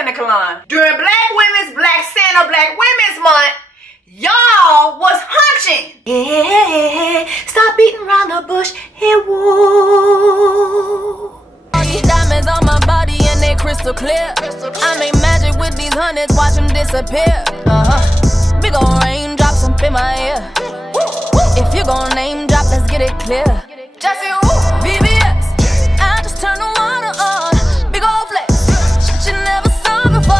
Kinnikalon. During Black Santa, Black Women's Month, y'all was hunching. Yeah, stop beating around the bush. Hey, whoa. All these diamonds on my body and they crystal clear. I make magic with these hundreds, watch them disappear. Big ol' raindrops up in my ear. If you gon' name drop, let's get it clear. Jessie, VVS, I just turn the water on. Big ol' flex, shit you never saw before.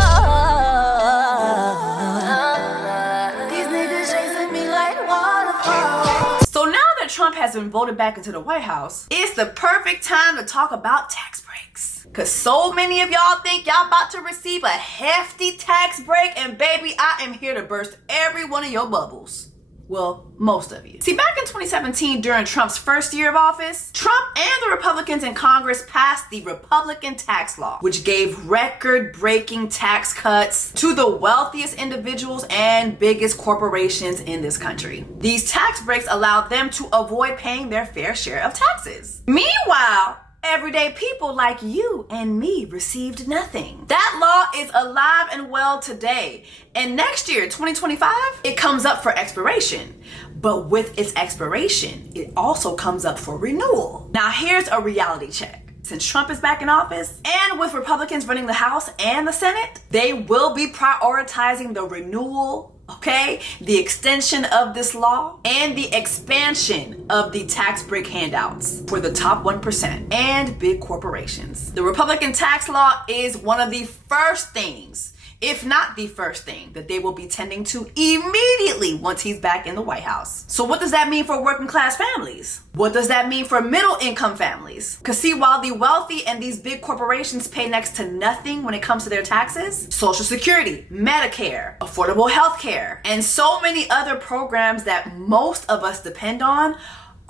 These niggas chasing me like waterfalls. So now that Trump has been voted back into the White House, it's the perfect time to talk about tax breaks. Cause so many of y'all think y'all about to receive a hefty tax break, and baby, I am here to burst every one of your bubbles. Well, most of you. See, back in 2017, during Trump's first year of office, Trump and the Republicans in Congress passed the Republican tax law, which gave record-breaking tax cuts to the wealthiest individuals and biggest corporations in this country. These tax breaks allowed them to avoid paying their fair share of taxes. Meanwhile, everyday people like you and me received nothing. That law is alive and well today. And next year, 2025, it comes up for expiration. But with its expiration, it also comes up for renewal. Now here's a reality check. Since Trump is back in office, and with Republicans running the House and the Senate, they will be prioritizing the renewal, okay, the extension of this law, and the expansion of the tax break handouts for the top 1% and big corporations. The Republican tax law is one of the first things, if not the first thing, that they will be tending to immediately once he's back in the White House. So what does that mean for working class families? What does that mean for middle income families? Because see, while the wealthy and these big corporations pay next to nothing when it comes to their taxes, Social Security, Medicare, affordable health care, and so many other programs that most of us depend on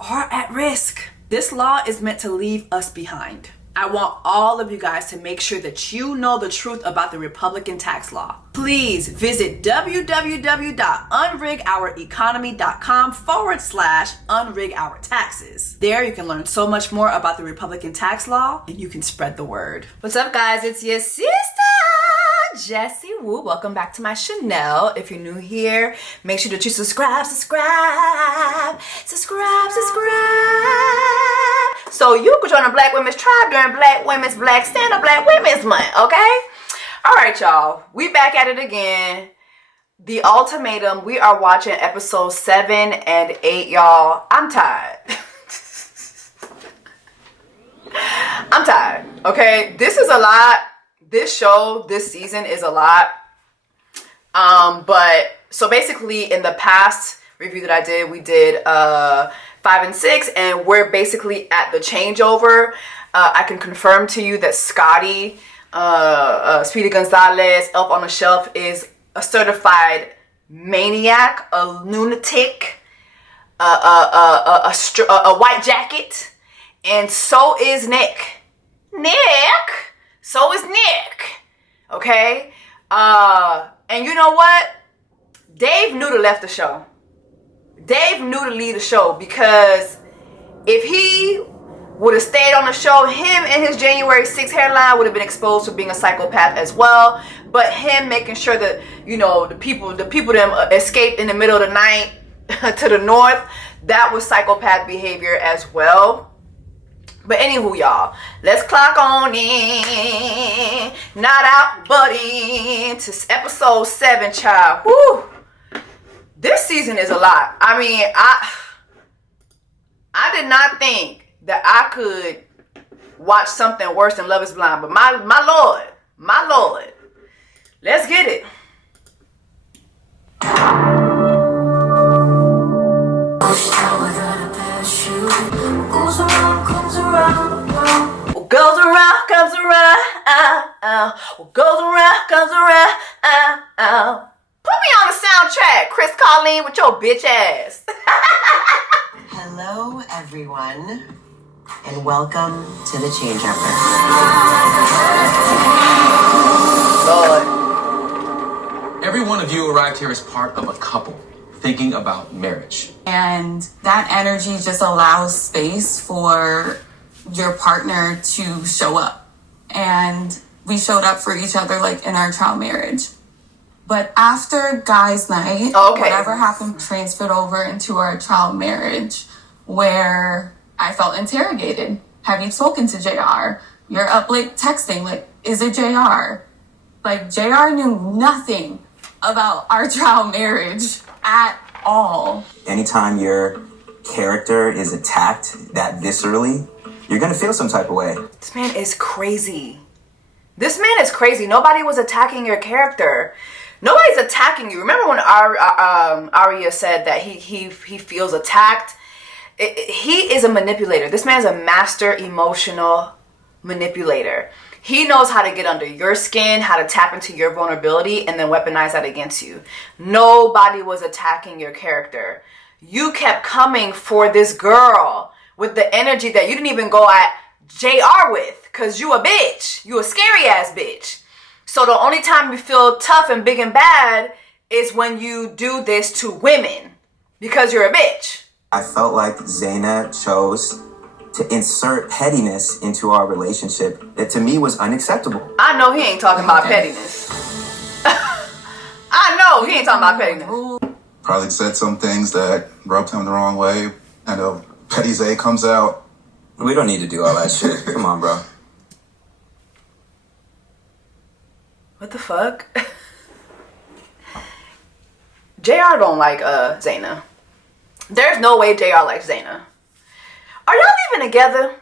are at risk. This law is meant to leave us behind. I want all of you guys to make sure that you know the truth about the Republican tax law. Please visit www.unrigourEconomy.com/unrigourtaxes. There you can learn so much more about the Republican tax law, and you can spread the word. What's up, guys? It's your sister, Jessie Woo. Welcome back to my channel. If you're new here, make sure that you subscribe. So you could join the Black Women's Tribe during Black Women's Black Santa Black Women's Month, okay? All right, y'all. We back at it again. The Ultimatum. We are watching episodes 7 and 8, y'all. I'm tired. I'm tired, okay? This is a lot. This show, this season is a lot. But so basically in the past review that I did, we did 5 and 6, and we're basically at the changeover. I can confirm to you that Scotty, Speedy Gonzalez, Up on the Shelf, is a certified maniac, a lunatic, a white jacket, and so is Nick. So is Nick. Okay? And you know what? Dave knew to left the show. Dave knew to leave the show, because if he would have stayed on the show, him and his January 6th hairline would have been exposed for being a psychopath as well. But him making sure that, you know, the people that escaped in the middle of the night to the north, that was psychopath behavior as well. But anywho, y'all, let's clock on in, not out, but in, to episode 7, child. Woo! This season is a lot. I mean, I did not think that I could watch something worse than Love is Blind, but my Lord, let's get it. What goes around comes around. What goes around comes around. Put me on the soundtrack, Chris Colleen, with your bitch ass. Hello, everyone, and welcome to the changeover. Lord. Every one of you arrived here as part of a couple thinking about marriage. And that energy just allows space for your partner to show up. And we showed up for each other like in our trial marriage. But after guys' night, whatever happened transferred over into our trial marriage, where I felt interrogated. Have you spoken to JR? You're up late texting, like, is it JR? Like, JR knew nothing about our trial marriage at all. Anytime your character is attacked that viscerally, you're gonna feel some type of way. This man is crazy. This man is crazy. Nobody was attacking your character. Nobody's attacking you. Remember when Arya said that he feels attacked? He is a manipulator. This man is a master emotional manipulator. He knows how to get under your skin, how to tap into your vulnerability, and then weaponize that against you. Nobody was attacking your character. You kept coming for this girl with the energy that you didn't even go at JR with, because you a bitch. You a scary ass bitch. So the only time you feel tough and big and bad is when you do this to women, because you're a bitch. I felt like Zaina chose to insert pettiness into our relationship that to me was unacceptable. I know he ain't talking about pettiness. I know he ain't talking about pettiness. Probably said some things that rubbed him the wrong way. And Petty Zay comes out. We don't need to do all that shit. Come on, bro. What the fuck? JR don't like Zaina. There's no way JR likes Zaina. Are y'all even together?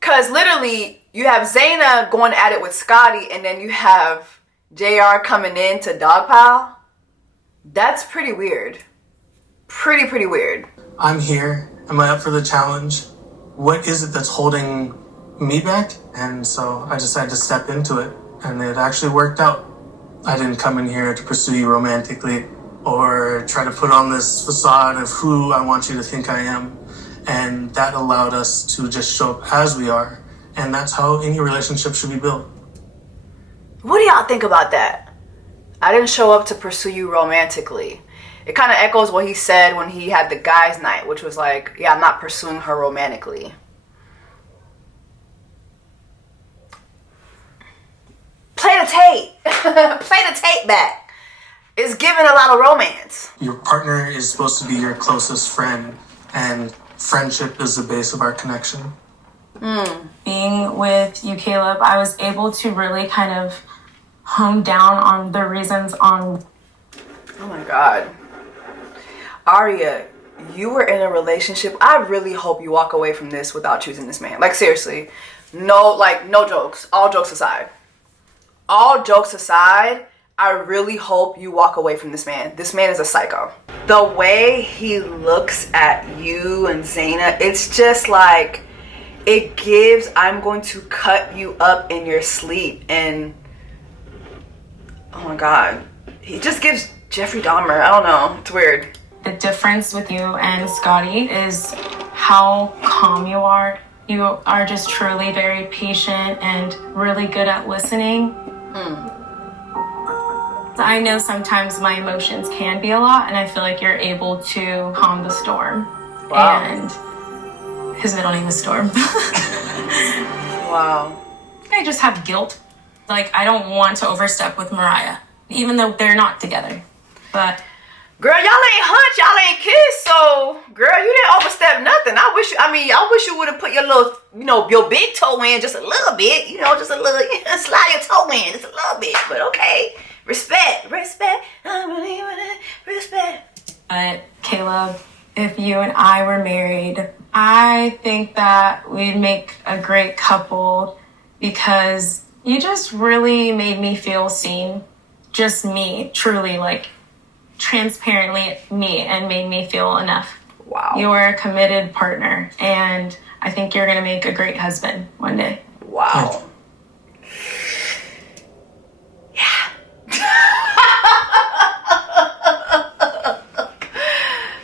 Cause literally you have Zaina going at it with Scotty, and then you have JR coming in to dogpile. That's pretty weird. Pretty weird. I'm here. Am I up for the challenge? What is it that's holding me back? And so I decided to step into it, and it actually worked out. I didn't come in here to pursue you romantically or try to put on this facade of who I want you to think I am. And that allowed us to just show up as we are. And that's how any relationship should be built. What do y'all think about that? I didn't show up to pursue you romantically. It kind of echoes what he said when he had the guys' night, which was like, yeah, I'm not pursuing her romantically. Play the tape. Play the tape back. It's giving a lot of romance. Your partner is supposed to be your closest friend, and friendship is the base of our connection. Being with you, Caleb, I was able to really kind of hone down on the reasons on... Oh my God. Arya, you were in a relationship. I really hope you walk away from this without choosing this man. Like, seriously. No jokes. All jokes aside. All jokes aside, I really hope you walk away from this man. This man is a psycho. The way he looks at you and Zaina, it's just like, it gives, I'm going to cut you up in your sleep. And, oh my God. He just gives Jeffrey Dahmer. I don't know. It's weird. The difference with you and Scotty is how calm you are. You are just truly very patient and really good at listening. I know sometimes my emotions can be a lot, and I feel like you're able to calm the storm. Wow. And his middle name is Storm. Wow. I just have guilt. Like, I don't want to overstep with Mariah, even though they're not together. But girl, y'all ain't hunt, y'all ain't kiss, so girl, you didn't overstep nothing. I wish you would have put your little, your big toe in just a little bit, just a little, slide your toe in just a little bit, but okay. Respect. I believe in it. Respect. But Caleb, if you and I were married, I think that we'd make a great couple because you just really made me feel seen. Just me, truly, like, transparently me, and made me feel enough. Wow. You are a committed partner, and I think you're going to make a great husband one day. Wow.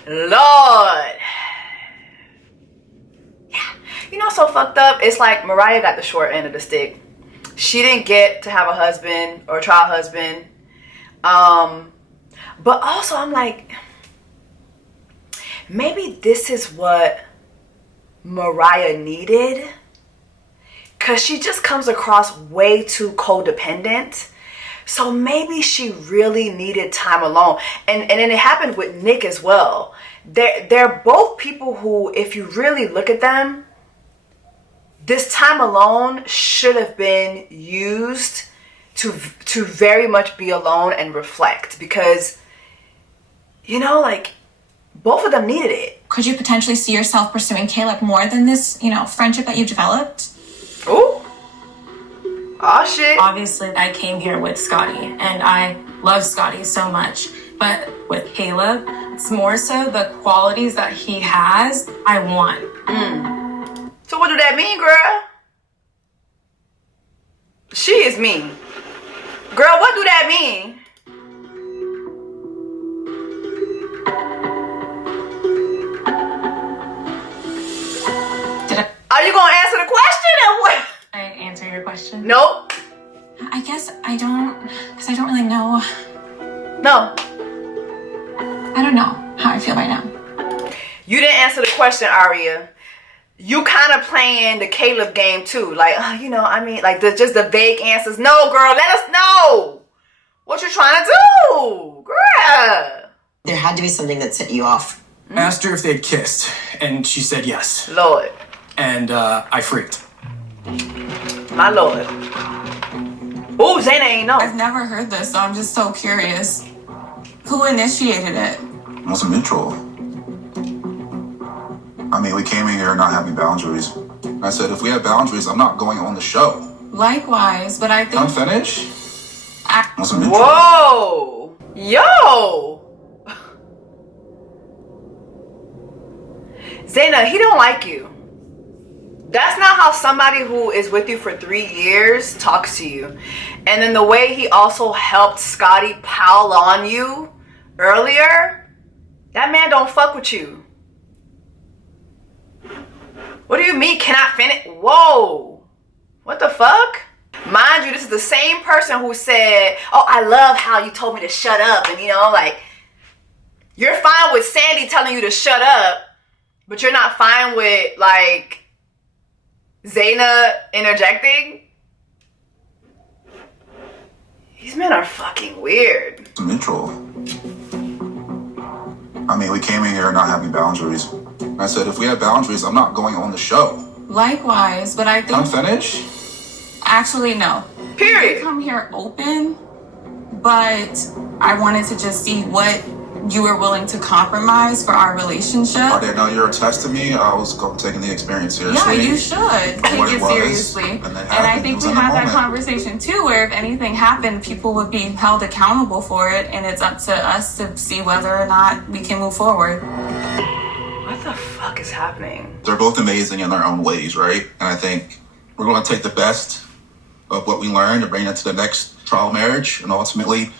Lord. Yeah. You know what's so fucked up? It's like Mariah got the short end of the stick. She didn't get to have a husband or a trial husband. But also I'm like, maybe this is what Mariah needed. because she just comes across way too codependent. So maybe she really needed time alone. And then it happened with Nick as well. They're both people who, if you really look at them, this time alone should have been used to very much be alone and reflect. Because, you know, like, both of them needed it. Could you potentially see yourself pursuing Caleb more than this, you know, friendship that you developed? Ooh. Oh, shit. Obviously, I came here with Scotty, and I love Scotty so much. But with Caleb, it's more so the qualities that he has, I want. So what do that mean, girl? She is mean. Girl, what do that mean? Are you gonna answer the question or what? I answer your question? Nope. I guess I don't, because I don't really know. No. I don't know how I feel right now. You didn't answer the question, Aria. You kind of playing the Caleb game too. Like, you know, I mean, like just the vague answers. No, girl, let us know what you're trying to do, girl. There had to be something that set you off. I asked her if they'd kissed, and she said yes. Lord. And I freaked. My Lord. Ooh, Zayna ain't know. I've never heard this, so I'm just so curious. Who initiated it? It was mutual. I mean, we came in here not having boundaries. I said, if we have boundaries, I'm not going on the show. Likewise, but I think... I'm finished. It was mutual. Whoa. Yo. Zayna, he don't like you. That's not how somebody who is with you for 3 years talks to you. And then the way he also helped Scotty pile on you earlier, that man don't fuck with you. What do you mean, can I finish? Whoa. What the fuck? Mind you, this is the same person who said, oh, I love how you told me to shut up. And, you know, like, you're fine with Sandy telling you to shut up, but you're not fine with, like, Zayna interjecting? These men are fucking weird. It's mutual. I mean, we came in here not having boundaries. I said, if we have boundaries, I'm not going on the show. Likewise, but I think... I'm finished. Actually, no. Period. I come here open, but I wanted to just see what you were willing to compromise for our relationship. I didn't know you were testing me. I was taking the experience seriously. Yeah, you should take it seriously. And I think we had that conversation too, where if anything happened, people would be held accountable for it, and it's up to us to see whether or not we can move forward. What the fuck is happening? They're both amazing in their own ways, right? And I think we're going to take the best of what we learned and bring it to the next trial marriage, and ultimately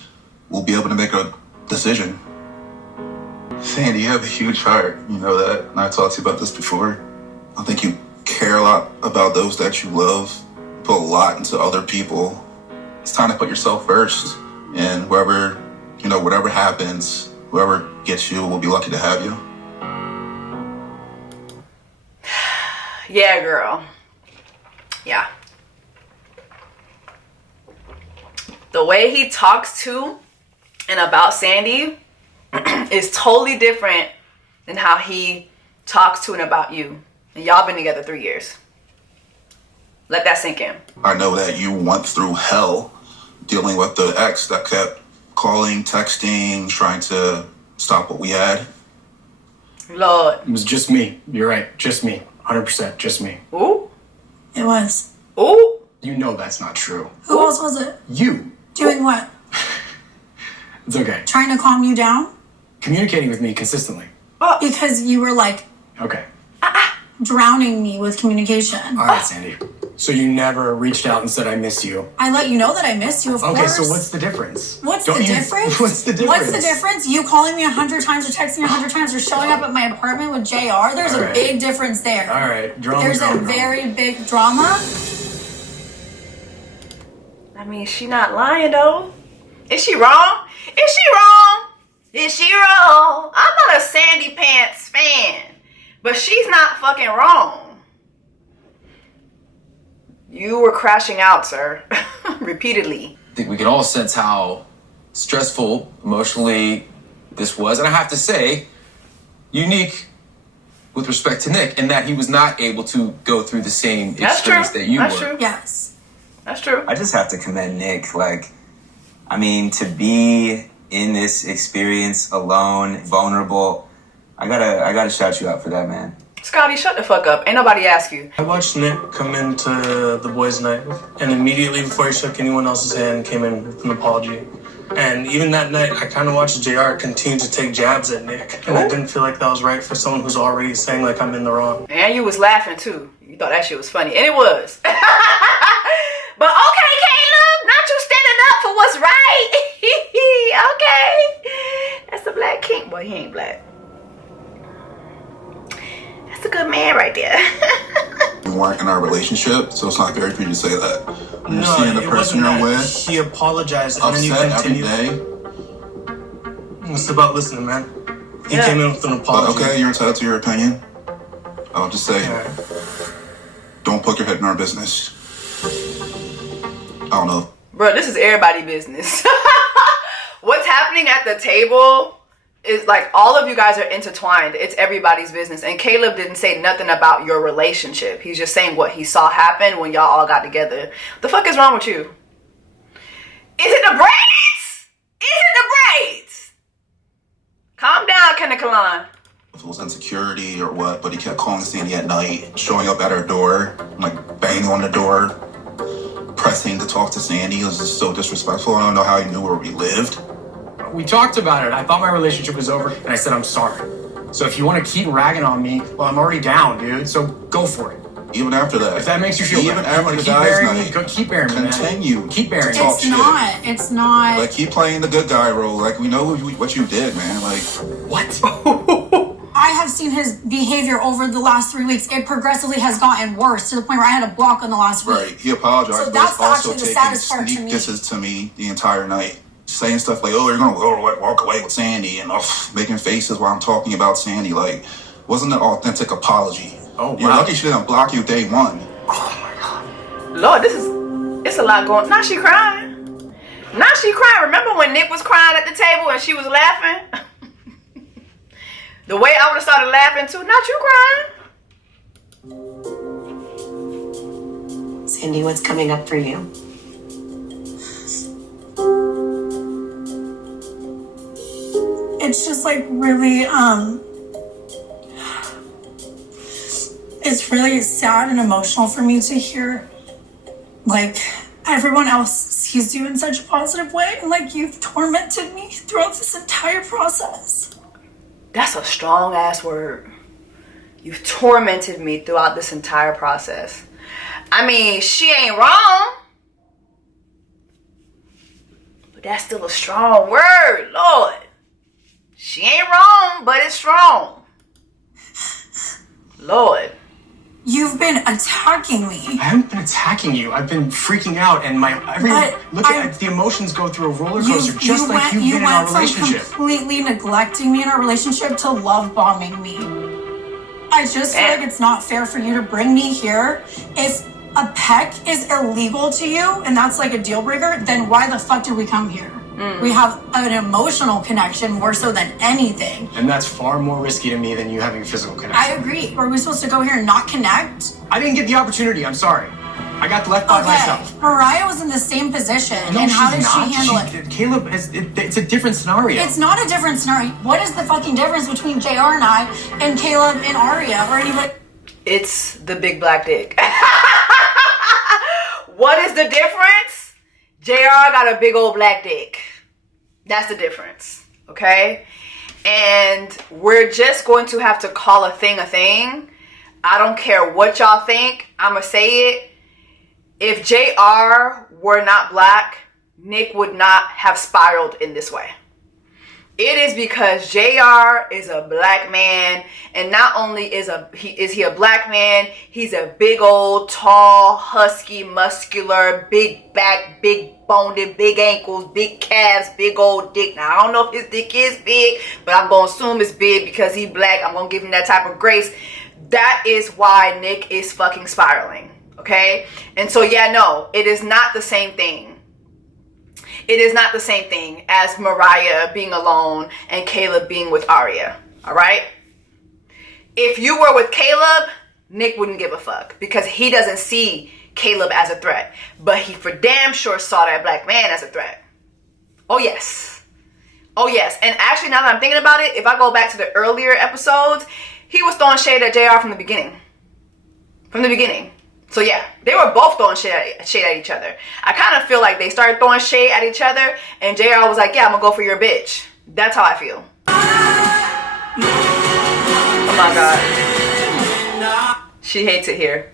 we'll be able to make a decision. Sandy, you have a huge heart. You know that. And I've talked to you about this before. I think you care a lot about those that you love. You put a lot into other people. It's time to put yourself first. And whoever, you know, whatever happens, whoever gets you will be lucky to have you. Yeah, girl. Yeah. The way he talks to and about Sandy is totally different than how he talks to and about you. And y'all been together 3 years. Let that sink in. I know that you went through hell dealing with the ex that kept calling, texting, trying to stop what we had. Lord. It was just me. You're right. Just me. 100% just me. Ooh. It was. Ooh. You know that's not true. Who else was it? You. Doing what? It's okay. Trying to calm you down? Communicating with me consistently. Because you were like Okay. drowning me with communication. All right, Sandy. So you never reached out and said, I miss you. I let you know that I missed you, of course. Okay, so what's the difference? What's the difference? What's the difference? What's the difference? You calling me 100 times or texting me 100 times or showing up at my apartment with JR? There's a big difference there. All right. Drama. There's a very big drama. I mean, she not lying though. Is she wrong? Is she wrong? Is she wrong? I'm not a Sandy Pants fan, but she's not fucking wrong. You were crashing out, sir. Repeatedly. I think we can all sense how stressful emotionally this was. And I have to say, unique with respect to Nick in that he was not able to go through the same experience that you were. That's true. Yes. That's true. I just have to commend Nick. Like, I mean, to be in this experience alone, vulnerable, I gotta shout you out for that, man. Scotty, shut the fuck up. Ain't nobody ask you. I watched Nick come into the boys' night, and immediately before he shook anyone else's hand, came in with an apology. And even that night, I kind of watched JR continue to take jabs at Nick, and I didn't feel like that was right for someone who's already saying like I'm in the wrong. And you was laughing too. You thought that shit was funny, and it was. But okay, Caleb, not you standing up for what's right. Okay, that's the black king. Boy, he ain't black. That's a good man right there. We weren't in our relationship, so it's not fair for you to say that. When you're seeing the person you're with, he apologized, and then you upset every continued. day. It's about listening, man. He came in with an apology. But okay, you're entitled to your opinion. I'll just say, don't put your head in our business. I don't know. Bro, this is everybody's business. What's happening at the table is like all of you guys are intertwined. It's everybody's business. And Caleb didn't say nothing about your relationship. He's just saying what he saw happen when y'all all got together. What the fuck is wrong with you? Is it the braids? Is it the braids? Calm down, Kenna Kalan. If it was insecurity or what, but he kept calling Sandy at night, showing up at her door, like banging on the door, pressing to talk to Sandy. It was just so disrespectful. I don't know how he knew where we lived. We talked about it. I thought my relationship was over, and I said I'm sorry. So if you want to keep ragging on me, well, I'm already down, dude. So go for it. Even after that. If that makes you feel even better, after the keep guys' burying night, me. Go, keep burying me, man. continue. Keep burying me. Talk It's shit. not. It's not. Like, keep playing the good guy role. Like, we know what you did, man. Like, what? I have seen his behavior over the last 3 weeks. It progressively has gotten worse to the point where I had a block on the last week. right. He apologized, So but that's he's also actually the taking saddest part to sneak me. disses to me the entire night. Saying stuff like, oh, you're going to walk away with Sandy, and making faces while I'm talking about Sandy. Like, wasn't an authentic apology. Oh, wow. You're lucky she didn't block you day one. Lord, it's a lot going. Now she crying. Now she crying. Remember when Nick was crying at the table and she was laughing? The way I would have started laughing too. Not you crying. Sandy, what's coming up for you? It's just like really, it's really sad and emotional for me to hear, like, everyone else sees you in such a positive way, and like you've tormented me throughout this entire process. That's a strong ass word. You've tormented me throughout this entire process. I mean, she ain't wrong. But that's still a strong word, Lord. She ain't wrong, but it's strong. Lord. You've been attacking me. I haven't been attacking you. I've been freaking out, and look at the emotions go through a roller coaster, just like you've been in our relationship. From completely neglecting me in our relationship to love bombing me. I just feel like it's not fair for you to bring me here. If a peck is illegal to you and that's like a deal breaker, then why the fuck did we come here? We have an emotional connection more so than anything. And that's far more risky to me than you having a physical connection. I agree. Are we supposed to go here and not connect? I didn't get the opportunity. I'm sorry. I got left by myself. Mariah was in the same position. No, and how she's did not. she handle it? Caleb, it's a different scenario. It's not a different scenario. What is the fucking difference between JR and I and Caleb and Aria or anybody? It's the big black dick. What is the difference? JR got a big old black dick. That's the difference, okay? And we're just going to have to call a thing a thing. I don't care what y'all think. I'm going to say it. If JR were not black, Nick would not have spiraled in this way. It is because JR is a black man, and not only is he a black man, he's a big old, tall, husky, muscular, big back, big boned, big ankles, big calves, big old dick. Now, I don't know if his dick is big, but I'm going to assume it's big because he's black. I'm going to give him that type of grace. That is why Nick is fucking spiraling, Okay? And so, yeah, no, it is not the same thing. It is not the same thing as Mariah being alone and Caleb being with Aria. All right? If you were with Caleb, Nick wouldn't give a fuck because he doesn't see Caleb as a threat. But he for damn sure saw that black man as a threat. Oh, yes. Oh, yes. And actually, now that I'm thinking about it, if I go back to the earlier episodes, he was throwing shade at JR from the beginning. From the beginning. So yeah, they were both throwing shade at each other. I kind of feel like they started throwing shade at each other and JR was like, yeah, I'm gonna go for your bitch. That's how I feel. Oh my God. She hates it here.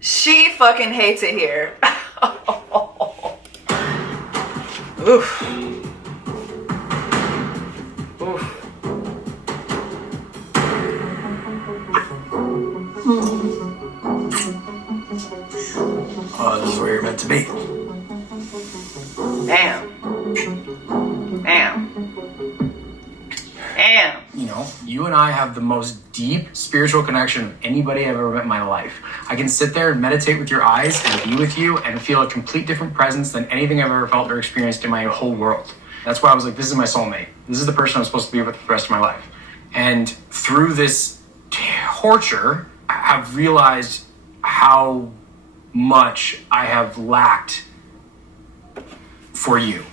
She fucking hates it here. Oof. Oof. Oh, this is where you're meant to be. Damn. You know, you and I have the most deep spiritual connection of anybody I've ever met in my life. I can sit there and meditate with your eyes and be with you and feel a complete different presence than anything I've ever felt or experienced in my whole world. That's why I was like, this is my soulmate. This is the person I'm supposed to be with for the rest of my life. And through this torture, I've realized how much I have lacked for you.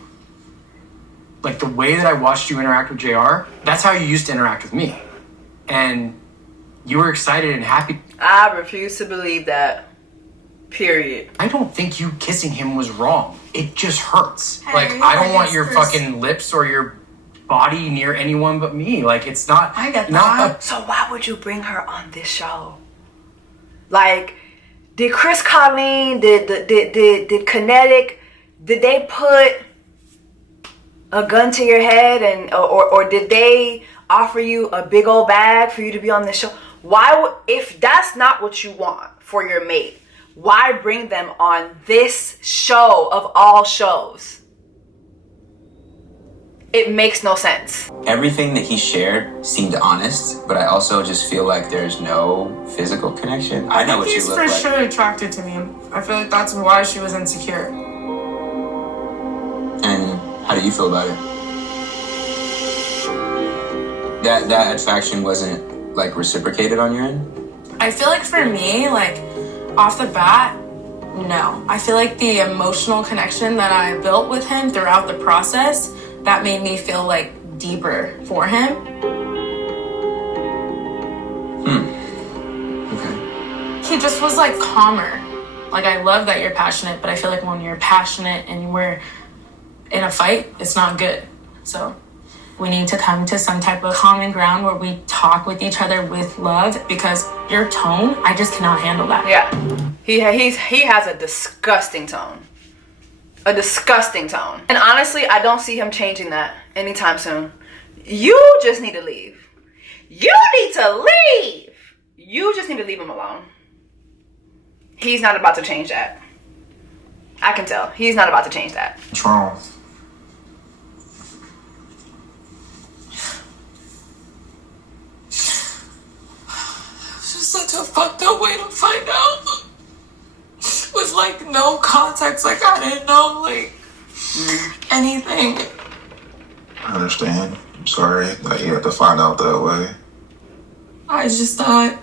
Like the way that I watched you interact with JR, that's how you used to interact with me. And you were excited and happy. I refuse to believe that. Period. I don't think you kissing him was wrong. It just hurts. Hey, like, I don't want your fucking lips or your body near anyone but me. Like, it's not. I get that. So why would you bring her on this show? Like, did Chris Colleen, did Kinetic, did they put a gun to your head and or did they offer you a big old bag for you to be on this show? Why would, if that's not what you want for your mate, why bring them on this show of all shows? It makes no sense. Everything that he shared seemed honest, but I also just feel like there's no physical connection. I know what you look like. He's for sure attracted to me. I feel like that's why she was insecure. And how do you feel about it? That attraction wasn't like reciprocated on your end? I feel like for me, like off the bat, no. I feel like the emotional connection that I built with him throughout the process, that made me feel like deeper for him. Okay. He just was like calmer. Like, I love that you're passionate, but I feel like when you're passionate and we're in a fight, it's not good. So we need to come to some type of common ground where we talk with each other with love, because your tone, I just cannot handle that. Yeah. He has a disgusting tone. A disgusting tone. And honestly, I don't see him changing that anytime soon. You just need to leave. You need to leave. You just need to leave him alone. He's not about to change that. I can tell. He's not about to change that. What's wrong? It's just such a fucked up way to find out. With like no context, like I didn't know like anything. I understand. I'm sorry that you had to find out that way. I just thought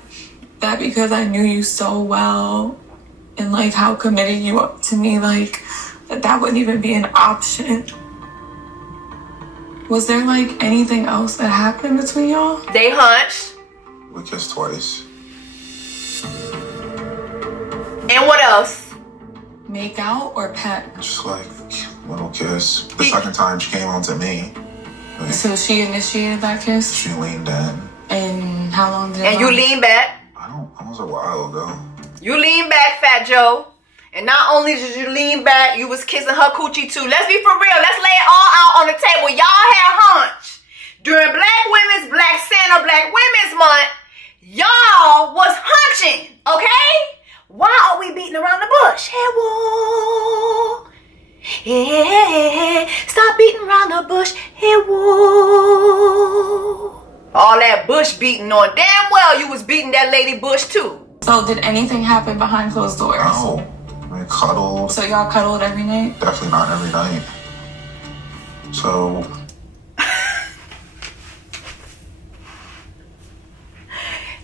that because I knew you so well and like how committed you are to me, like that wouldn't even be an option. Was there like anything else that happened between y'all? They hunched. We kissed twice. And what else? Make out or pet? Just like little kiss. The second time she came on to me. Like, So she initiated that kiss? she leaned in. And how long did it And you last? lean back. That was a while ago. You lean back, Fat Joe. And not only did you lean back, you was kissing her coochie too. Let's be for real. Let's lay it all out on the table. Y'all had hunch. During Black Santa, Black Women's Month, y'all was hunching, okay? Why are we beating around the bush? Hey, whoa. Hey, stop beating around the bush. Hey, whoa. All that bush beating on. Damn well you was beating that lady bush too. So did anything happen behind closed doors? No. We cuddled. So y'all cuddled every night? Definitely not every night. So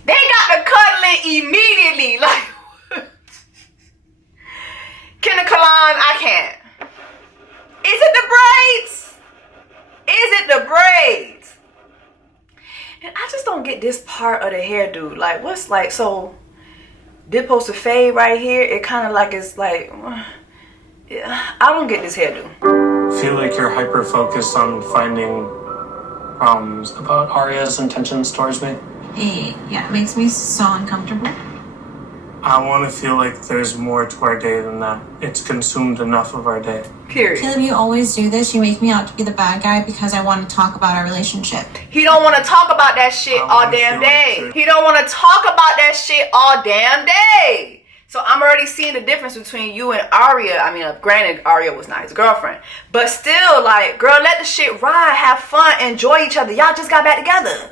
they got the cuddling immediately. Like, Kenna Kalan, I can't. Is it the braids? Is it the braids? And I just don't get this part of the hairdo. Like, what's like, so they're supposed to fade right here. It kind of like, it's like, yeah, I don't get this hairdo. I feel like you're hyper focused on finding problems about Arya's intentions towards me. Yeah, it makes me so uncomfortable. I want to feel like there's more to our day than that. It's consumed enough of our day. Period. Caleb, you always do this. You make me out to be the bad guy because I want to talk about our relationship. He don't want to talk about that shit all damn day. He don't want to talk about that shit all damn day. So I'm already seeing the difference between you and Arya. I mean, granted, Arya was not his girlfriend. But still, like, girl, let the shit ride. Have fun. Enjoy each other. Y'all just got back together.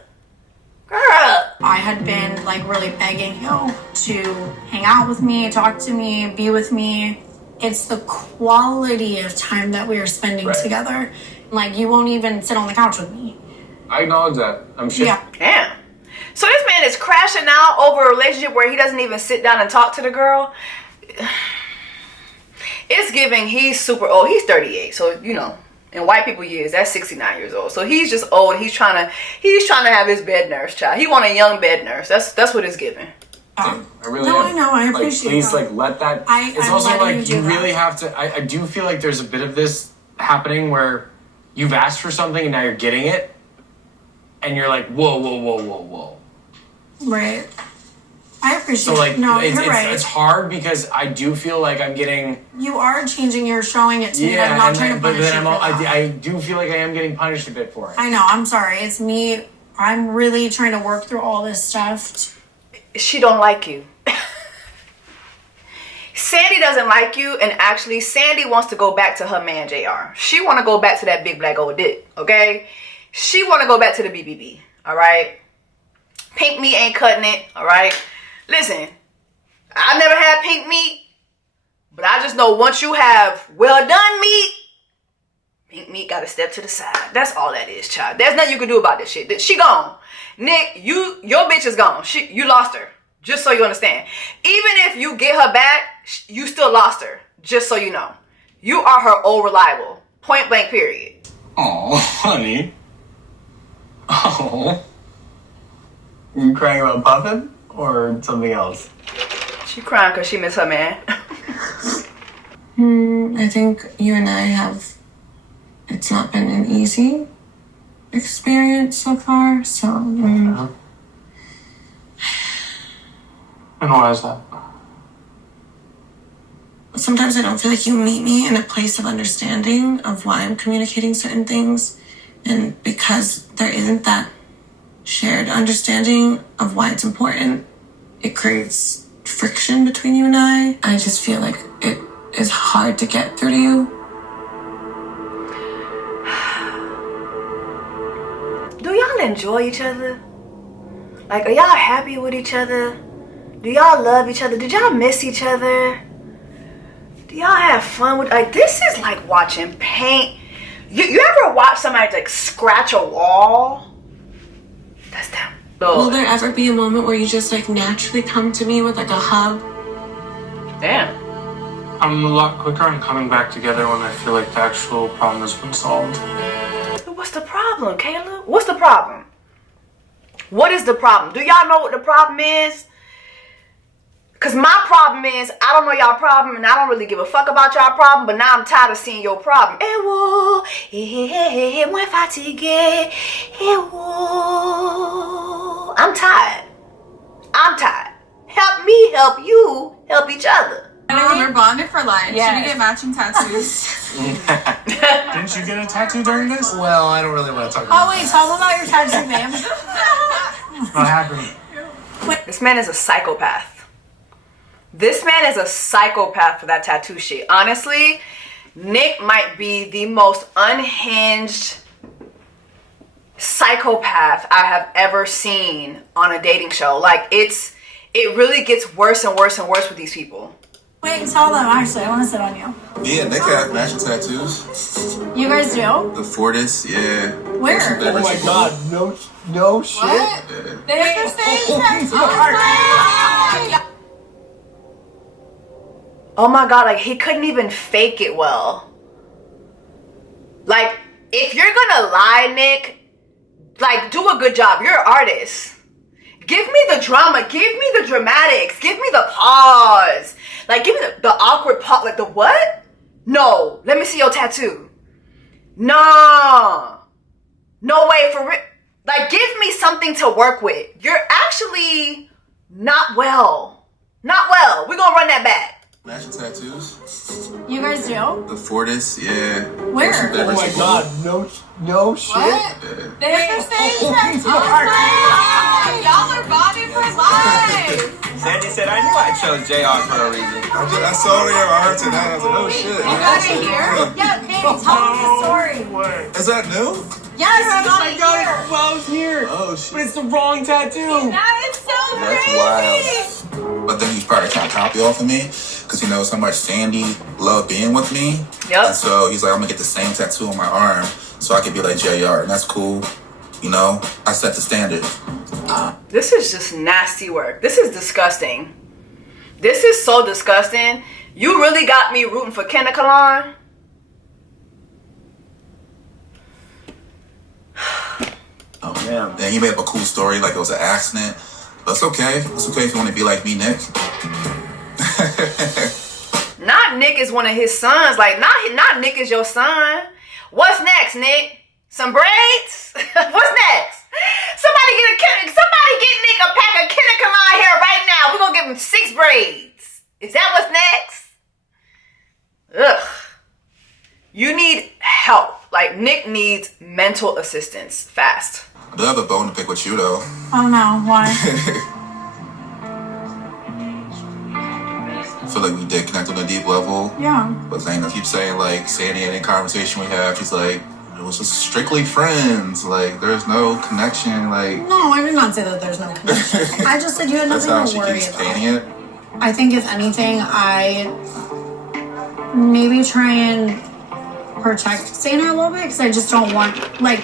Girl. I had been like really begging you to hang out with me, talk to me, be with me. It's the quality of time that we are spending together. Like, you won't even sit on the couch with me. I acknowledge that. I'm sure. Yeah. Damn. So this man is crashing out over a relationship where he doesn't even sit down and talk to the girl. It's giving he's super old. He's 38. So, you know, in white people years, that's 69 years old. So he's just old. He's trying to have his bed nurse child. He want a young bed nurse. That's what it's giving. I really No, am. I know. I Like, appreciate please, that. like, let that. It's I'm also letting like you do you really that. have to. I do feel like there's a bit of this happening where you've asked for something and now you're getting it, and you're like, whoa, whoa, whoa, whoa, whoa. Right. I appreciate So like, no, it's, you're it's, right. it's hard because I do feel like I'm getting. You are changing. You're showing it to me. I'm not trying to but punish then you for that. I do feel like I am getting punished a bit for it. I know. I'm sorry. It's me. I'm really trying to work through all this stuff. She don't like you. Sandy doesn't like you, and actually Sandy wants to go back to her man JR. She want to go back to that big black old dick, okay? She want to go back to the BBB, all right? Pink meat ain't cutting it, all right? Listen, I've never had pink meat, but I just know once you have well done meat, pink meat got to step to the side. That's all that is, child. There's nothing you can do about this shit. She gone. Nick, your bitch is gone. You lost her. Just so you understand. Even if you get her back, you still lost her. Just so you know. You are her old reliable. Point blank period. Oh, honey. Oh. You crying about Puffin or something else? She crying because she miss her man. I think you and I have. It's not been an easy experience so far, so. And why is that? Sometimes I don't feel like you meet me in a place of understanding of why I'm communicating certain things. And because there isn't that shared understanding of why it's important, it creates friction between you and I. I just feel like it is hard to get through to you. Do y'all enjoy each other? Like, are y'all happy with each other? Do y'all love each other? Did y'all miss each other? Do y'all have fun with, like, this is like watching paint. You ever watch somebody like scratch a wall? That's them. Will there ever be a moment where you just like naturally come to me with like a hug? Damn. I'm a lot quicker on coming back together when I feel like the actual problem has been solved. What's the problem, Caleb? What's the problem? What is the problem? Do y'all know what the problem is? Because my problem is, I don't know y'all problem, and I don't really give a fuck about y'all problem, but now I'm tired of seeing your problem. I'm tired. I'm tired. Help me help you help each other. And we're bonded for life. Yes. Should we get matching tattoos? Didn't you get a tattoo during this? Well, I don't really want to talk about Oh wait, tell them about your tattoo, babe. What happened? This man is a psychopath. This man is a psychopath for that tattoo shit. Honestly, Nick might be the most unhinged psychopath I have ever seen on a dating show. Like, it's it really gets worse and worse and worse with these people. Wait, tell them, actually. I want to sit on you. Me and Nick have matching tattoos. You guys do? The Fortis, yeah. Where? Oh my god, no shit. What? Yeah. They have the same tattoo. Oh my god, like he couldn't even fake it well. Like, if you're gonna lie, Nick, like, do a good job. You're an artist. Give me the drama. Give me the dramatics. Give me the pause. Like, give me the awkward pause. Like, the what? No. Let me see your tattoo. No. No way, for real. Like, give me something to work with. You're actually not well. Not well. We're gonna run that back. Matching tattoos. You guys do? The Fortis, yeah. Where? Oh my god, no shit. What? Yeah. They have the same tattoo. Y'all are bonding for life. Sandy said, I knew I chose JR for a reason. I saw your art and I was like, oh shit. You got it here? Yeah, baby, tell us the story. Is that new? Yes, I got it got here. it while I was here. Oh shit. But it's the wrong tattoo. That is so That's crazy. wild. But then he's probably trying to copy off of me because he knows how much Sandy loved being with me. Yep. And so he's like, I'm gonna get the same tattoo on my arm so I can be like JR, and that's cool. You know, I set the standard. This is just nasty work. This is disgusting. This is so disgusting. You really got me rooting for Kenna Kalan. Oh man. Then he made up a cool story like it was an accident. But it's okay. It's okay if you want to be like me, Nick. Not Nick is one of his sons. Like, not Nick is your son. What's next, Nick? Some braids? What's next? Somebody get Nick a pack of Kenna Kalan hair right now. We're gonna give him 6 braids. Is that what's next? Ugh. You need help. Like, Nick needs mental assistance fast. I do have a bone to pick with you though. Oh no, why? I feel like we did connect on a deep level. Yeah. But Zaina keeps saying like Sandy, any conversation we have, she's like, it was just strictly friends. Like there's no connection. Like No, I did not say that there's no connection. I just said you had that's how nothing she to worry keeps about. painting it. I think if anything, I maybe try and protect Zaina a little bit because I just don't want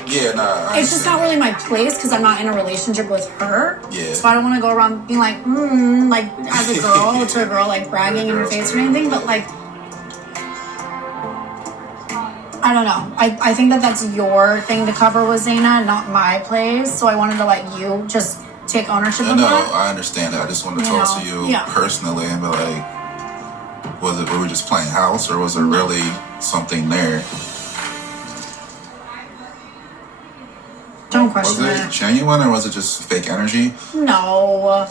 Yeah, nah. it's just not really my place because I'm not in a relationship with her. Yeah. So I don't want to go around being like, like as a girl to a girl, like bragging in her face or anything. But like, I don't know. I think that's your thing to cover with Zaina, not my place. So I wanted to let you just take ownership of No, that. I understand that. I just wanted to You talk know, to you yeah. personally and be like, were we just playing house or was there really something there? Don't question Was it genuine or was it just fake energy? No.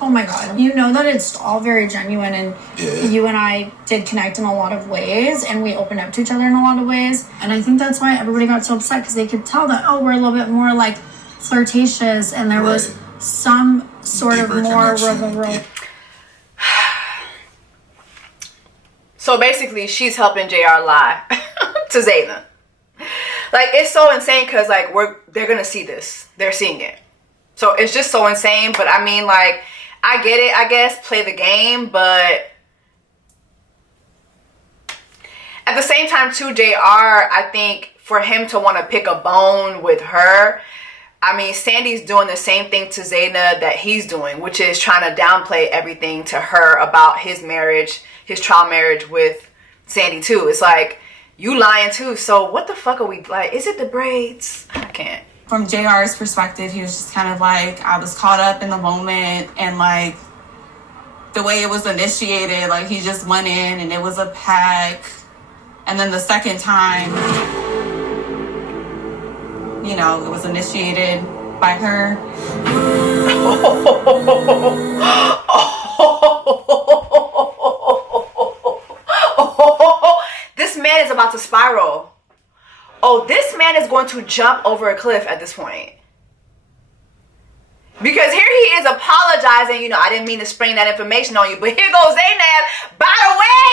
Oh my god. You know that it's all very genuine and Yeah. you and I did connect in a lot of ways and we opened up to each other in a lot of ways. And I think that's why everybody got so upset because they could tell that, oh, we're a little bit more like flirtatious and there was some sort Deeper of more connection. So basically, she's helping JR lie to Zaina. Like, it's so insane because, like, they're going to see this. They're seeing it. So it's just so insane. But, I mean, like, I get it, I guess. Play the game. But at the same time, too, JR, I think for him to want to pick a bone with her, I mean, Sandy's doing the same thing to Zaina that he's doing, which is trying to downplay everything to her about his marriage, his trial marriage with Sandy too. It's like, you lying too, so what the fuck are we, like, is it the braids? I can't. From JR's perspective, he was just kind of like, I was caught up in the moment and like the way it was initiated, like he just went in and it was a pack. And then the second time, you know, it was initiated by her. This man is about to spiral. Oh, this man is going to jump over a cliff at this point. Because here he is apologizing, you know, I didn't mean to spring that information on you, but here goes Zainab. By the way,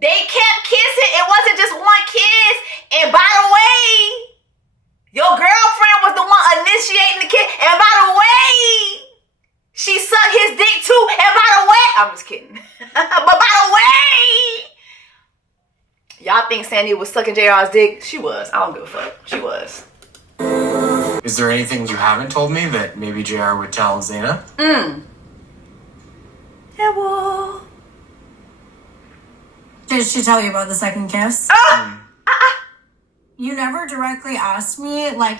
they kept kissing. It wasn't just one kiss. And by the way, your girlfriend was the one initiating the kiss. And by the way, she sucked his dick too. But by the way, y'all think Sandy was sucking JR's dick? She was. I don't give a fuck. She was. Is there anything you haven't told me that maybe JR would tell Zaina? Yeah, well. Did she tell you about the second kiss? You never directly asked me, like,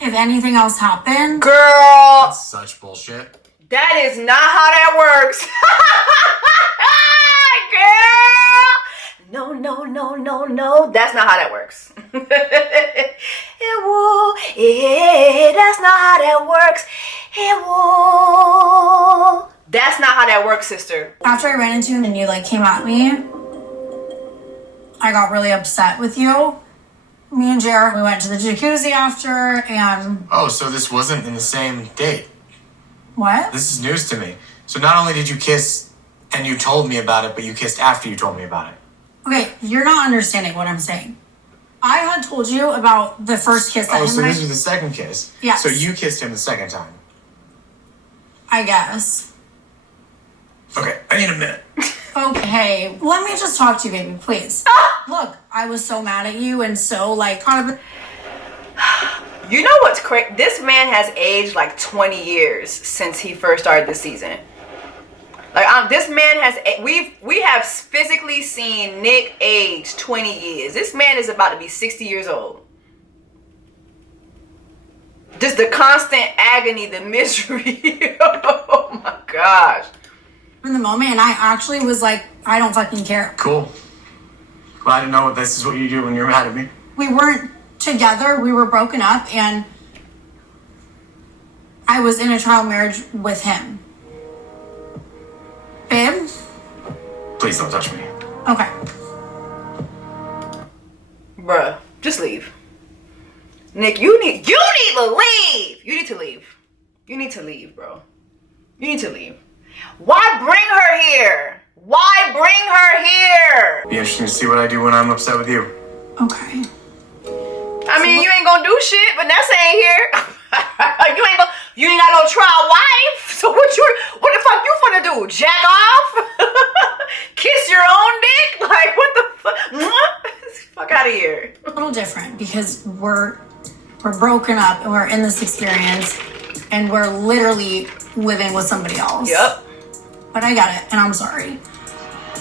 if anything else happened. Girl. That's such bullshit. That is not how that works. Girl. No. That's not how that works. That's not how that works. That's not how that works, sister. After I ran into you and you, like, came at me, I got really upset with you. Me and Jared, we went to the jacuzzi after, and... Oh, so this wasn't in the same date? What? This is news to me. So not only did you kiss and you told me about it, but you kissed after you told me about it. Okay, you're not understanding what I'm saying. I had told you about the first kiss that Oh, so this was the second kiss? Yes. So you kissed him the second time? I guess. Okay, I need a minute. Okay, let me just talk to you, baby, please. Look, I was so mad at you and so, like, kind of... You know what's crazy? This man has aged like 20 years since he first started the season. Like, this man has... We have physically seen Nick age 20 years. This man is about to be 60 years old. Just the constant agony, the misery. Oh my gosh. In the moment, and I actually was like, I don't fucking care. Cool. Glad to know this is what you do when you're mad at me. We weren't together, we were broken up, and I was in a trial marriage with him. Babe? Please don't touch me. Okay. Bruh, just leave. Nick, you need to leave. You need to leave. You need to leave, bro. You need to leave. Why bring her here? Why bring her here? Be interesting to see what I do when I'm upset with you. Okay. I mean, you ain't gonna do shit, but Nessa ain't here. You ain't got no trial wife. So what the fuck you finna do? Jack off? Kiss your own dick? Like, what the fuck? Fuck out of here. A little different because we're broken up and we're in this experience and we're literally living with somebody else. Yep. But I got it, and I'm sorry.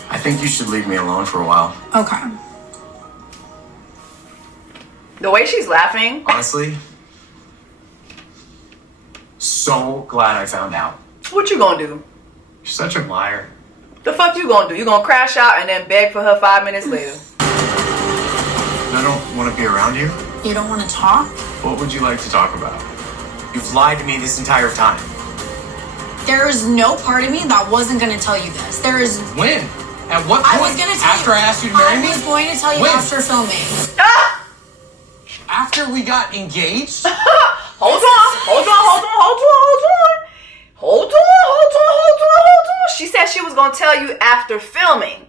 I think you should leave me alone for a while. Okay. The way she's laughing. Honestly, so glad I found out. What you gonna do? You're such a liar. The fuck you gonna do? You gonna crash out and then beg for her 5 minutes later? I don't want to be around you. You don't want to talk? What would you like to talk about? You've lied to me this entire time. There is no part of me that wasn't going to tell you this. There is... When? At what point? I was going to tell after you. I asked you to marry me? I was going to tell you When? after filming. After we got engaged? Hold on. She said she was gonna tell you after filming,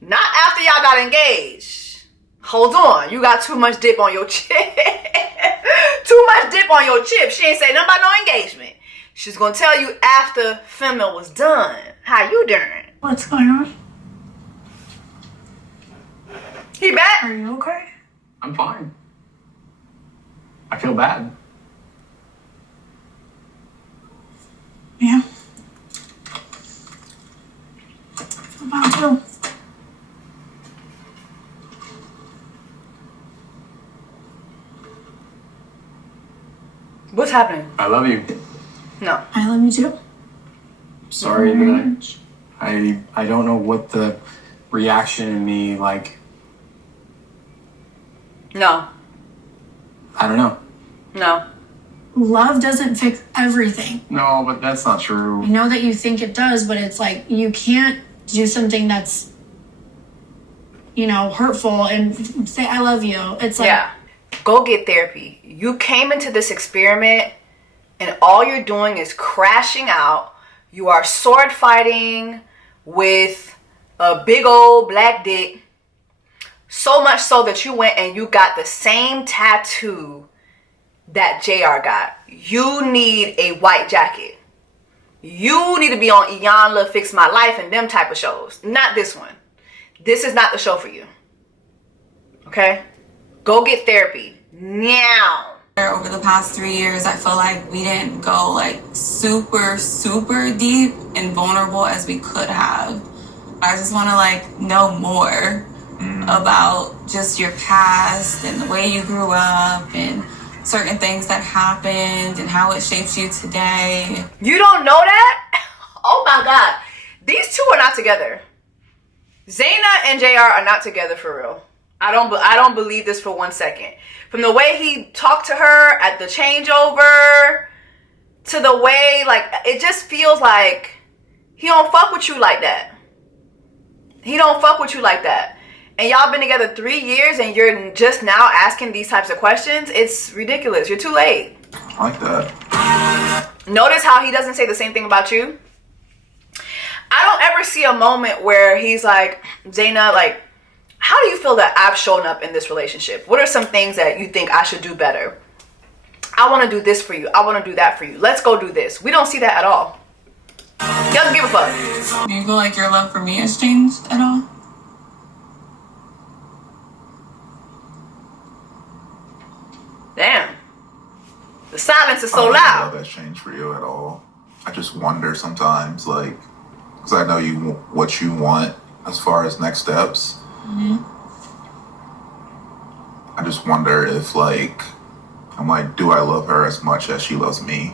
not after y'all got engaged. Hold on, you got too much dip on your chip. Too much dip on your chip. She ain't say nothing about no engagement. She's gonna tell you after filming was done. How you doing? What's going on? He back? Are you okay? I'm fine. I feel bad. Yeah. About you. What's happening? I love you. No. I love you too. Sorry that I don't know what the reaction in me, like, No. I don't know. No. Love doesn't fix everything. No, but that's not true. I know that you think it does, but it's like you can't do something that's, you know, hurtful and say I love you. It's like, yeah. Go get therapy. You came into this experiment and all you're doing is crashing out. You are sword fighting with a big old black dick. So much so that you went and you got the same tattoo that JR got. You need a white jacket. You need to be on Iyanla, Fix My Life, and them type of shows. Not this one. This is not the show for you. Okay? Go get therapy. Now. Over the past 3 years, I feel like we didn't go like super, super deep and vulnerable as we could have. I just want to like know more about just your past and the way you grew up and certain things that happened and how it shapes you today. You don't know that? Oh my God. These two are not together. Zaina and JR are not together for real. I don't believe this for 1 second. From the way he talked to her at the changeover to the way, like, it just feels like he don't fuck with you like that. He don't fuck with you like that. And y'all been together 3 years and you're just now asking these types of questions. It's ridiculous. You're too late. I like that. Notice how he doesn't say the same thing about you. I don't ever see a moment where he's like, Zaina, like, how do you feel that I've shown up in this relationship? What are some things that you think I should do better? I want to do this for you. I want to do that for you. Let's go do this. We don't see that at all. He doesn't give a fuck. Do you feel like your love for me has changed at all? Damn. The silence is so I don't loud. know that's changed for you at all. I just wonder sometimes, like, because I know what you want as far as next steps. I just wonder if, like, I'm like, do I love her as much as she loves me?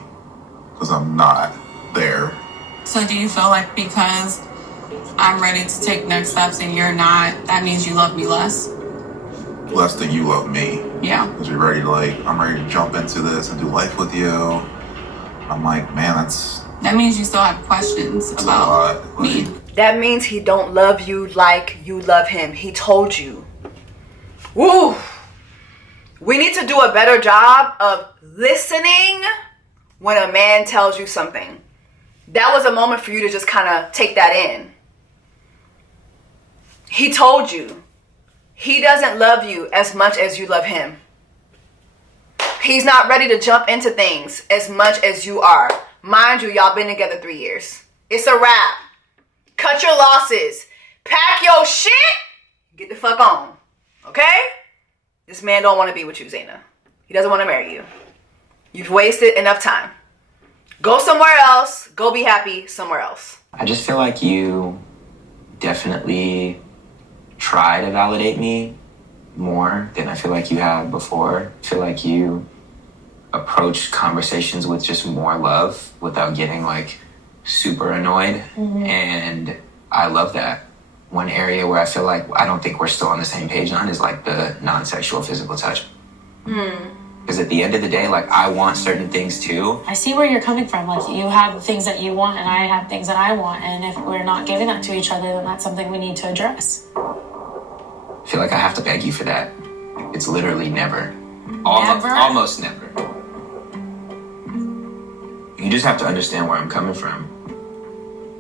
Because I'm not there. So do you feel like because I'm ready to take next steps and you're not, that means you love me less? Less than you love me. Yeah. Because you're ready to, like, I'm ready to jump into this and do life with you. I'm like, man, that means you still have questions about me. That means he don't love you like you love him. He told you. Woo! We need to do a better job of listening when a man tells you something. That was a moment for you to just kind of take that in. He told you. He doesn't love you as much as you love him. He's not ready to jump into things as much as you are. Mind you, y'all been together 3 years. It's a wrap. Cut your losses. Pack your shit. Get the fuck on. Okay? This man don't want to be with you, Zaina. He doesn't want to marry you. You've wasted enough time. Go somewhere else. Go be happy somewhere else. I just feel like you definitely try to validate me more than I feel like you have before. I feel like you approach conversations with just more love without getting like super annoyed. And I love that. One area where I feel like I don't think we're still on the same page on is like the non-sexual physical touch. Because at the end of the day, like, I want certain things too. I see where you're coming from. Like, you have things that you want and I have things that I want. And if we're not giving that to each other, then that's something we need to address. I feel like I have to beg you for that. It's literally never. Almost never. You just have to understand where I'm coming from.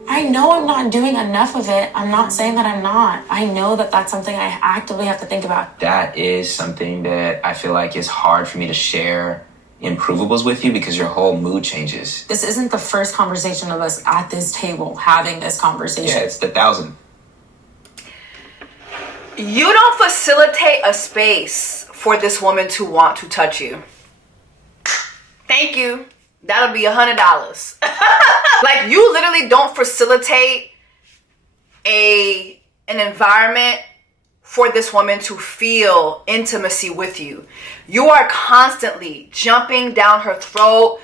I know I'm not doing enough of it. I'm not saying that I'm not. I know that that's something I actively have to think about. That is something that I feel like is hard for me to share improvables with you because your whole mood changes. This isn't the first conversation of us at this table having this conversation. Yeah, it's the 1,000th. You don't facilitate a space for this woman to want to touch you. Thank you. That'll be $100. Like, you literally don't facilitate an environment for this woman to feel intimacy with you. You are constantly jumping down her throat.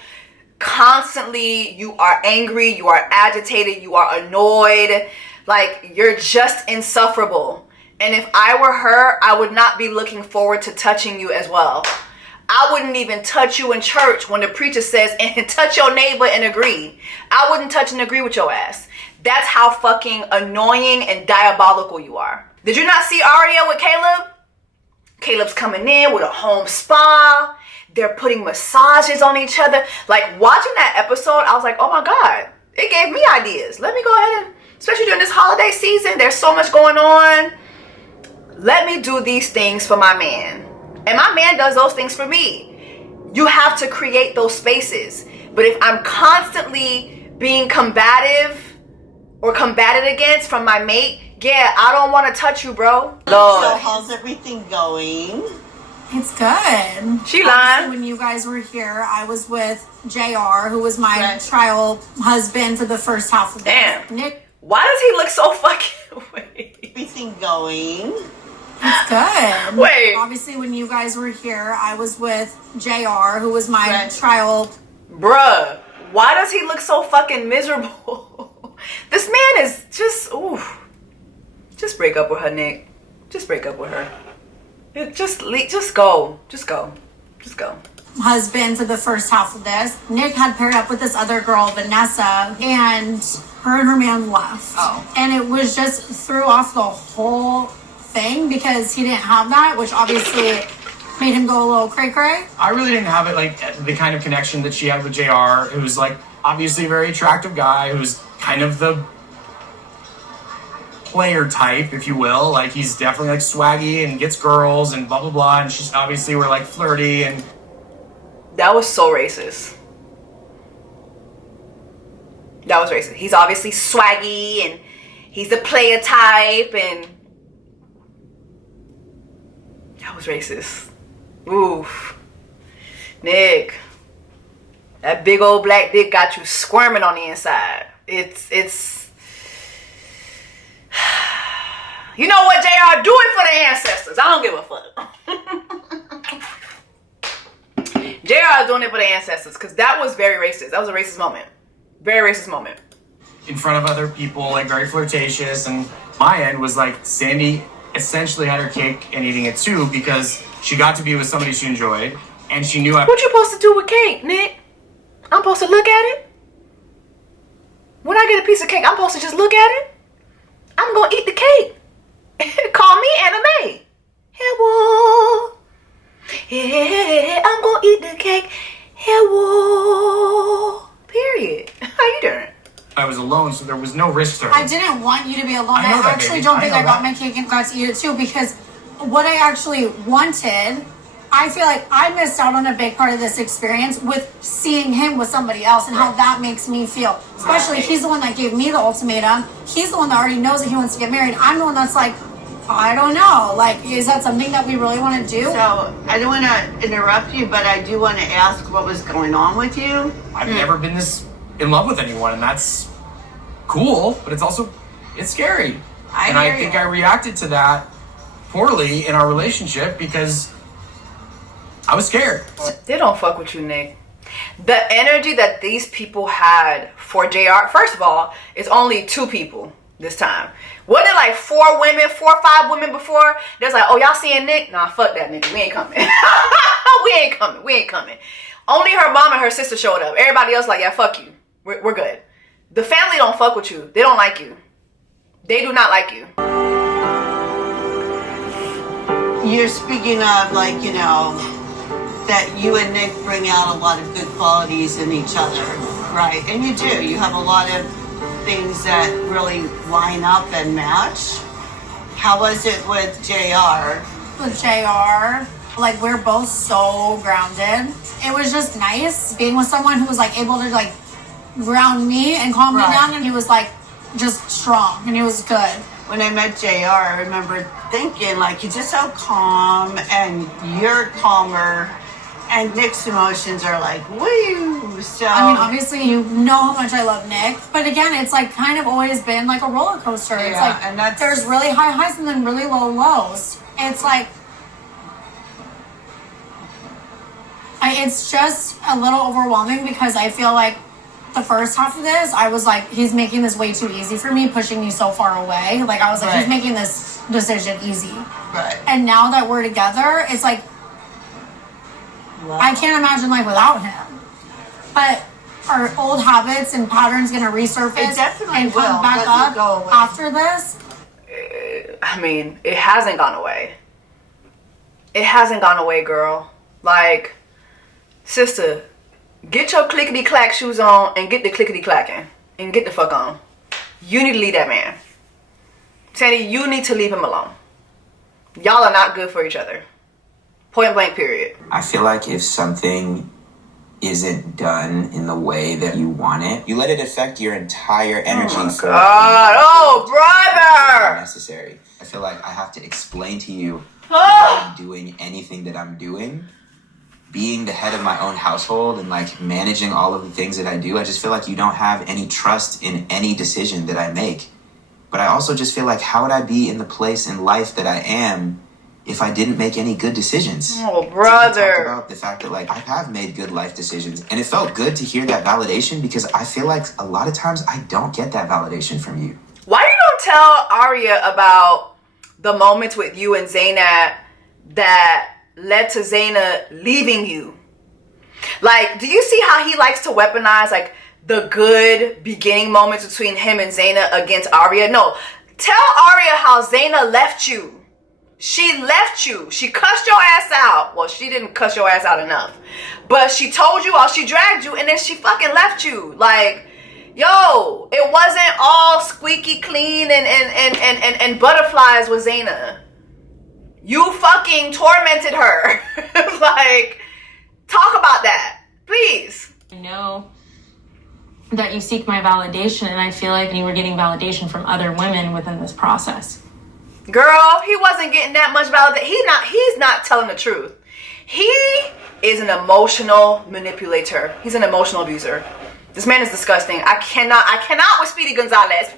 Constantly, you are angry, you are agitated, you are annoyed. Like, you're just insufferable. And if I were her, I would not be looking forward to touching you as well. I wouldn't even touch you in church when the preacher says, and touch your neighbor and agree. I wouldn't touch and agree with your ass. That's how fucking annoying and diabolical you are. Did you not see Aria with Caleb? Caleb's coming in with a home spa. They're putting massages on each other. Like, watching that episode, I was like, oh my God, it gave me ideas. Let me go ahead and, especially during this holiday season, there's so much going on. Let me do these things for my man. And my man does those things for me. You have to create those spaces. But if I'm constantly being combative or combated against from my mate, yeah, I don't want to touch you, bro. Lord. So how's everything going? It's good. She lying. When you guys were here, I was with JR, who was my trial husband for the first half of this. Damn. Nick. Why does he look so fucking... Wait. Everything going? It's good. Wait. Obviously, when you guys were here, I was with JR, who was my trial... Bruh, why does he look so fucking miserable? This man is just... Ooh. Just break up with her, Nick. Just break up with her. Just go. Just go. Just go. Husband for the first half of this. Nick had paired up with this other girl, Vanessa, and her man left. Oh. And it was just threw off the whole thing because he didn't have that, which obviously made him go a little cray-cray. I really didn't have it like the kind of connection that she had with JR, who's like obviously a very attractive guy, who's kind of the player type, if you will. Like, he's definitely like swaggy and gets girls and blah blah blah, and she's obviously were like flirty. And that was so racist. That was racist. He's obviously swaggy and he's the player type, and that was racist. Oof. Nick, that big old black dick got you squirming on the inside. It's you know what, JR? Do it for the ancestors. I don't give a fuck. JR is doing it for the ancestors because that was very racist. That was a racist moment. Very racist moment. in front of other people, like very flirtatious, and my end was like Sandy essentially had her cake and eating it too because she got to be with somebody she enjoyed, and she knew What you supposed to do with cake, Nick? I'm supposed to look at it? When I get a piece of cake, I'm supposed to just look at it? I'm gonna eat the cake. Call me anime. Hello. Yeah, I'm gonna eat the cake. Hello. Period. How you doing? I was alone, so there was no risk to her. I didn't want you to be alone. I know I that, actually baby. don't I think know I got that. my cake and got to eat it too, because what I actually wanted, I feel like I missed out on a big part of this experience with seeing him with somebody else and how that makes me feel. Especially he's the one that gave me the ultimatum. He's the one that already knows that he wants to get married. I'm the one that's like, I don't know. Like, is that something that we really want to do? So, I don't want to interrupt you, but I do want to ask what was going on with you. I've never been this in love with anyone, and that's cool, but it's scary. I think I reacted to that poorly in our relationship because I was scared. They don't fuck with you, Nick. The energy that these people had for JR, first of all, it's only 2 people this time. Wasn't it like 4 women, 4 or 5 women before? There's like, oh, y'all seeing Nick? Nah, fuck that nigga. We ain't coming. We ain't coming. Only her mom and her sister showed up. Everybody else like, yeah, fuck you. We're good. The family don't fuck with you. They don't like you. They do not like you. You're speaking of, like, you know, that you and Nick bring out a lot of good qualities in each other, right? And you do. You have a lot of things that really line up and match. How was it with JR? With JR, like, we're both so grounded. It was just nice being with someone who was like able to like ground me and calm me down, and he was like just strong and he was good. When I met JR, I remember thinking, like, you're just so calm and you're calmer, and Nick's emotions are like, woo. So I mean, obviously you know how much I love Nick, but again, it's like kind of always been like a roller coaster. It's like, and that's, there's really high highs and then really low lows. It's like, it's just a little overwhelming because I feel like the first half of this, I was like, he's making this way too easy for me, pushing me so far away. Like, I was like, he's making this decision easy. Right. And now that we're together, it's like, I can't imagine life without him. But are old habits and patterns going to resurface and come back up after this? I mean, it hasn't gone away. It hasn't gone away, girl. Like, sister, get your clickety-clack shoes on and get the clickety-clacking. And get the fuck on. You need to leave that man. Sandy, you need to leave him alone. Y'all are not good for each other. Point blank, period. I feel like if something isn't done in the way that you want it, you let it affect your entire energy. Oh my God. Oh, brother! Necessary. I feel like I have to explain to you how I'm doing anything that I'm doing. Being the head of my own household and like managing all of the things that I do, I just feel like you don't have any trust in any decision that I make. But I also just feel like, how would I be in the place in life that I am if I didn't make any good decisions? Oh, brother. We talked about the fact that like I have made good life decisions, and it felt good to hear that validation because I feel like a lot of times I don't get that validation from you. Why you don't tell Aria about the moments with you and Zaynab that led to Zayna leaving you? Like, do you see how he likes to weaponize like the good beginning moments between him and Zaynab against Aria? No, tell Aria how Zaynab left you. She left you. She cussed your ass out. Well, she didn't cuss your ass out enough, but she told you all, she dragged you, and then she fucking left you. Like, yo, it wasn't all squeaky clean and butterflies with Zaynab. You fucking tormented her. Like, talk about that, please. I know that you seek my validation, and I feel like you were getting validation from other women within this process. Girl, he wasn't getting that much validation. He's not telling the truth. He is an emotional manipulator. He's an emotional abuser. This man is disgusting. I cannot with Speedy Gonzalez.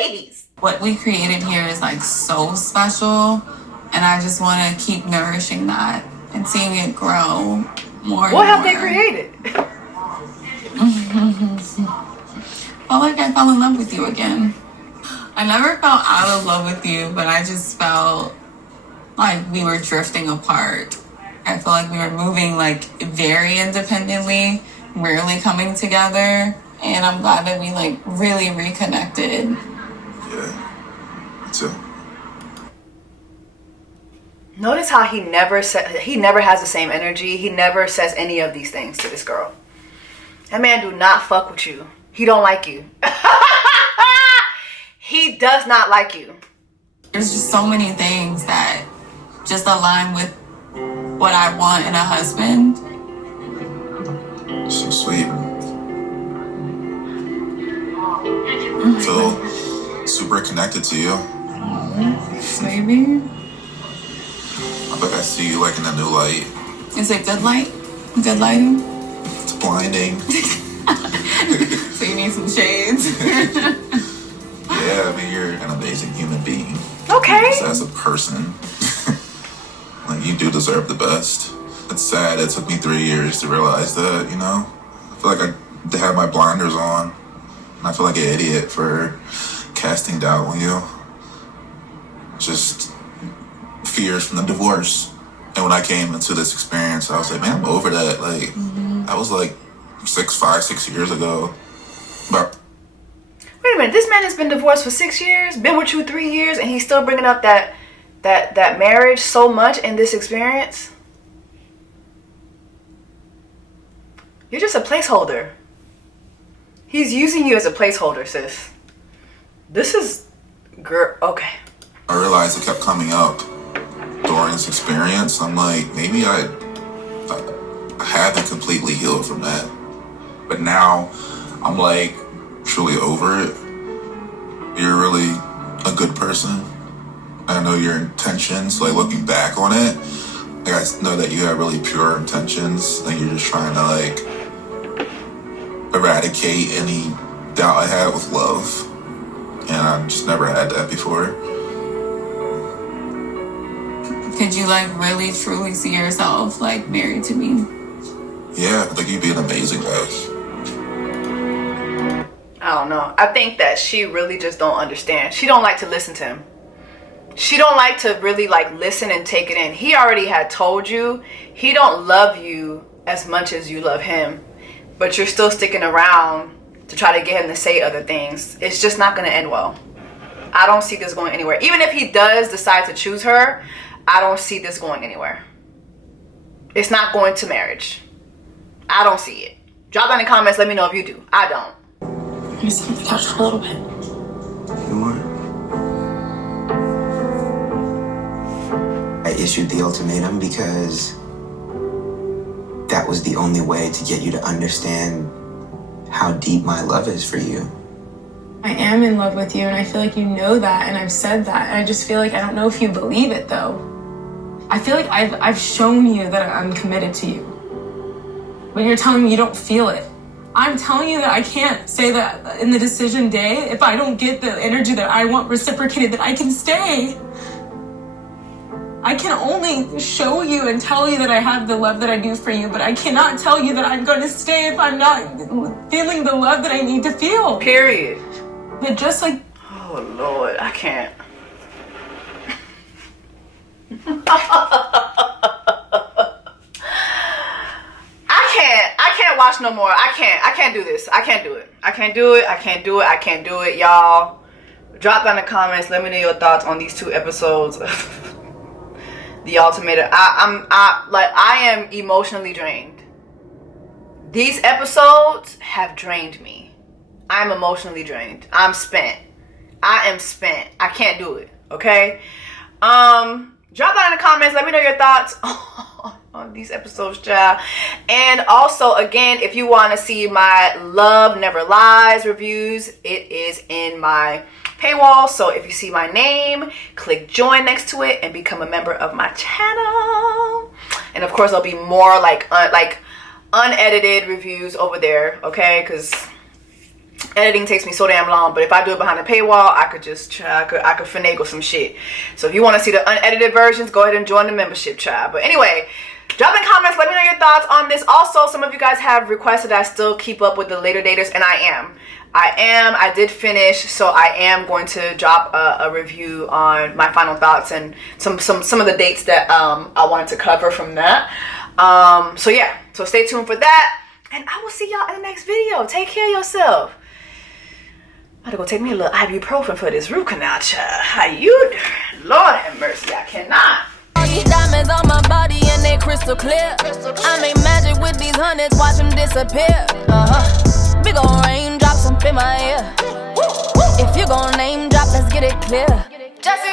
Please. What we created here is like so special, and I just want to keep nourishing that and seeing it grow more. What have they created? Felt like I fell in love with you again. I never felt out of love with you, but I just felt like we were drifting apart. I feel like we were moving like very independently, rarely coming together, and I'm glad that we like really reconnected. Yeah, me too. Notice how he never has the same energy. He never says any of these things to this girl. That man do not fuck with you. He don't like you. He does not like you. There's just so many things that just align with what I want in a husband. So sweet. I feel super connected to you. Maybe. I think I see you like in a new light. Is it good light? Good lighting? It's blinding. So you need some shades. Yeah, I mean, you're an amazing human being. Okay. Just as a person, like, you do deserve the best. It's sad it took me 3 years to realize that, you know? I feel like I had my blinders on. And I feel like an idiot for casting doubt on you. Just fears from the divorce. And when I came into this experience, I was like, man, I'm over that. Like, that was like 6 years ago. But wait a minute, this man has been divorced for 6 years, been with you 3 years, and he's still bringing up that marriage so much in this experience? You're just a placeholder. He's using you as a placeholder, sis. This is, girl, okay. I realized it kept coming up during this experience. I'm like, maybe I haven't completely healed from that. But now I'm like truly over it. You're really a good person. I know your intentions, like looking back on it, like I know that you have really pure intentions. Like you're just trying to like eradicate any doubt I had with love. And I've just never had that before. Could you like really truly see yourself like married to me? Yeah, I think you'd be an amazing wife. I don't know. I think that she really just don't understand. She don't like to listen to him. She don't like to really like listen and take it in. He already had told you he don't love you as much as you love him, but you're still sticking around to try to get him to say other things. It's just not going to end well. I don't see this going anywhere. Even if he does decide to choose her, I don't see this going anywhere. It's not going to marriage. I don't see it. Drop down in the comments. Let me know if you do. I don't. Can you sit on the couch for a little bit? You want? I issued the ultimatum because that was the only way to get you to understand how deep my love is for you. I am in love with you, and I feel like you know that, and I've said that, and I just feel like I don't know if you believe it, though. I feel like I've shown you that I'm committed to you, but you're telling me you don't feel it. I'm telling you that I can't say that in the decision day, if I don't get the energy that I want reciprocated, that I can stay. I can only show you and tell you that I have the love that I do for you, but I cannot tell you that I'm going to stay if I'm not feeling the love that I need to feel. Period. But just like... Oh, Lord, I can't. I can't watch no more. I can't do this. I can't do it. I can't do it, y'all. Drop down in the comments. Let me know your thoughts on these 2 episodes. The Ultimatum. I am emotionally drained. These episodes have drained me. I'm emotionally drained. I'm spent. I am spent. I can't do it. Okay? Drop down in the comments. Let me know your thoughts on these episodes, child. And also, again, if you want to see my Love Never Lies reviews, it is in my paywall. So if you see my name, click join next to it and become a member of my channel. And of course, there'll be more like unedited reviews over there, okay? Because editing takes me so damn long. But if I do it behind a paywall, I could finagle some shit. So if you want to see the unedited versions, go ahead and join the membership, child. But anyway, drop in comments. Let me know your thoughts on this. Also, some of you guys have requested that I still keep up with the later daters, and I did finish, so I am going to drop a review on my final thoughts and some of the dates that I wanted to cover from that. So yeah, so stay tuned for that, and I will see y'all in the next video. Take care of yourself. I gotta go take me a little ibuprofen for this root canal, child. How you doing? Lord have mercy, I cannot. Diamonds on my body and they crystal clear. I make magic with these hundreds, watch them disappear. Big ol' raindrops up in my ear. If you gon' name drop, let's get it clear. Jessie,